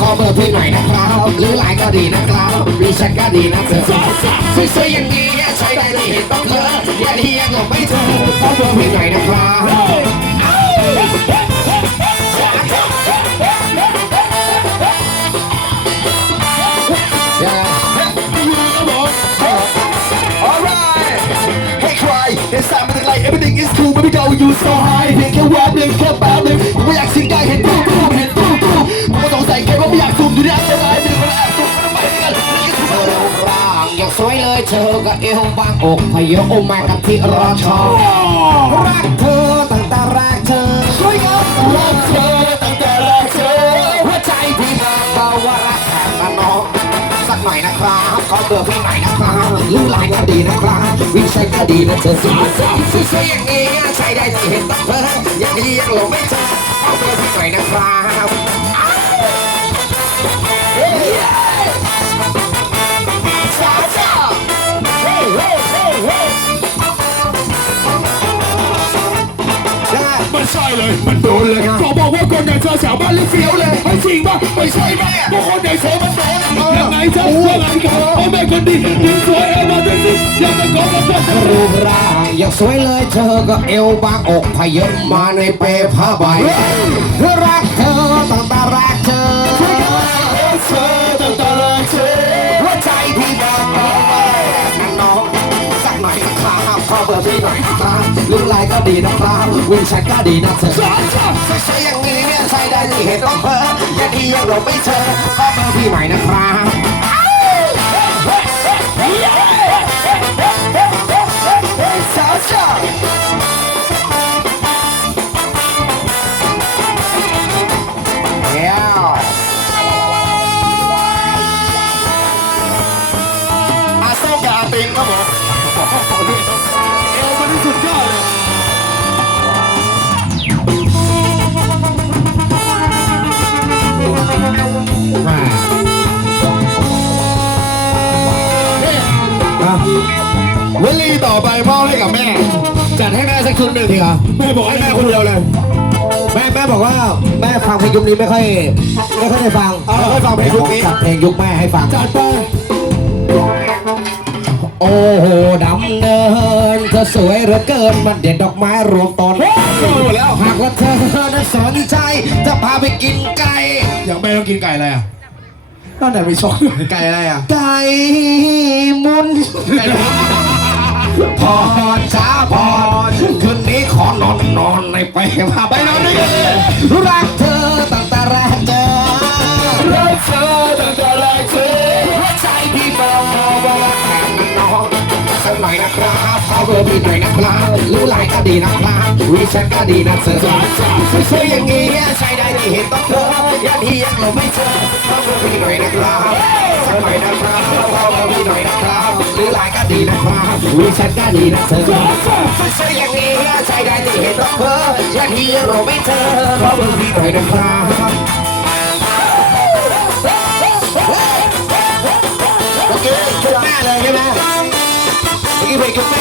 ขอเบอร์พี่หน่อยนะครับหรือไลน์ก็ดีนะครับรีแชทก็ดีนะเธอสวยๆอย่างนี้ใช้ได้ที่เห็นต้องเธออย่าที่ยงหลงไม่เจอขอเบอร์พี่หน่อยนะครับ Alright Hey cry It's time to like everything is cool Baby girl you so high เพียงแค่แวบหนึ่งแค่แป๊บหนึ่งไม่อยากสิ สวยเลยเธอกับเอวบางอกพยโอมากับที่รอชอรักเธอตั้งแต่แรกเธอสวยงามรักเธอตั้งแต่แรกเธอหัวใจพี่มาเบาว่ารักแทนกันน้องสักหน่อยนะครับขอเบอร์พี่หน่อยนะครับรู้ไลน์ก็ดีนะครับวิ่งใช้ก็ดีนะเธอสวยสวยอย่างนี้ใช้ได้ที่เห็นต้องเธออย่างนี้ยังหลงไม่เจอขอเบอร์พี่หน่อยนะครับ ใช่เลยมันโดนเลยขอบอกว่าคนอย่างเธอสาวบ้านเลยเฟี้ยวเลยไม่จริงป่ะไม่ใช่แม่พวกคนอย่างเธอมันโดนยังไงจ๊ะยังไงกันโอ้แม่คนดีดีสวยเอวมาด้วยสิอยากจะขอมาเธอรูปร่างอย่างสวยเลยเธอก็เอวบางอกพยมมาในเปผ้าใบรักเธอตั้งแต่ ขอเบอร์พี่หน่อยนะครับลูกลน์ก็ดีนะครับวิ่งชันก็ดีนะเธอสวยๆอย่างนี้เนี่ยใช้ได้ที่เห็นต้องเพ้ออย่าดีอยังหลงไม่เจอขอเบอร์พี่ใหม่นะครับสาวเอาส้มกับอาติงครับผม วลีต่อไปมอบให้กับแม่ จัดให้แม่สักชุดหนึ่งทีครับแม่บอกให้ให้แม่แม่คคนนเดีเดียยววเลเลยยแม่แม่บอกว่าแม่ฟังเพลงยุคนี้ไม่ค่อยไม่ค่อยได้ฟังเอาให้ฟังเพลงยุคนี้ จัดเพลงยุคแม่ให้ฟัง จัดไป โอ้โหดำเนินเธอสวยเหลือเกินมันเด็ดดอกไม้รวมตนโอ้หมดแล้วหากว่าเธอนั้นสนใจจะพาไปกินไก่อย่างแม่ต้องกินไก่อะไรอะนั่นไหนไปชอบไก่อะไรอะ ไก่มุนไก่อะไร พอช้าพอคืนนี้ขอนอนนอนในไปพาไปนอนด้วยกันรักเธอตั้งแต่แรกเจอรักเธอตั้งแต่แรกเธอหัวใจพี่บอกว่าน้องสักหน่อยนะครับเขอเบอร์พี่หน่อยนะครับรู้ไลน์ก็ดีนะครับวีแชทก็ดีนะเธอสวยๆอย่างนี้ใช้ได้ที่เห็นต้องเธออย่าที่ยังเราไม่เจอขอเบอร์พี่หน่อยนะครับ สักหน่อยนะครับขอเบอร์พี่หน่อยนะครับหรือไลายก็ดีนะครับวีแชทก็ดีนะเธอสวยๆอย่างนี้ใช่ได้ที่เห็นต้องเธออย่าที่ยังเราไม่เจอขอเบอร์พี่หน่อยนะครับเมื่อกี้จุกแม่เลยใช่ไหมเมื่อกี้เพลงจุกแม่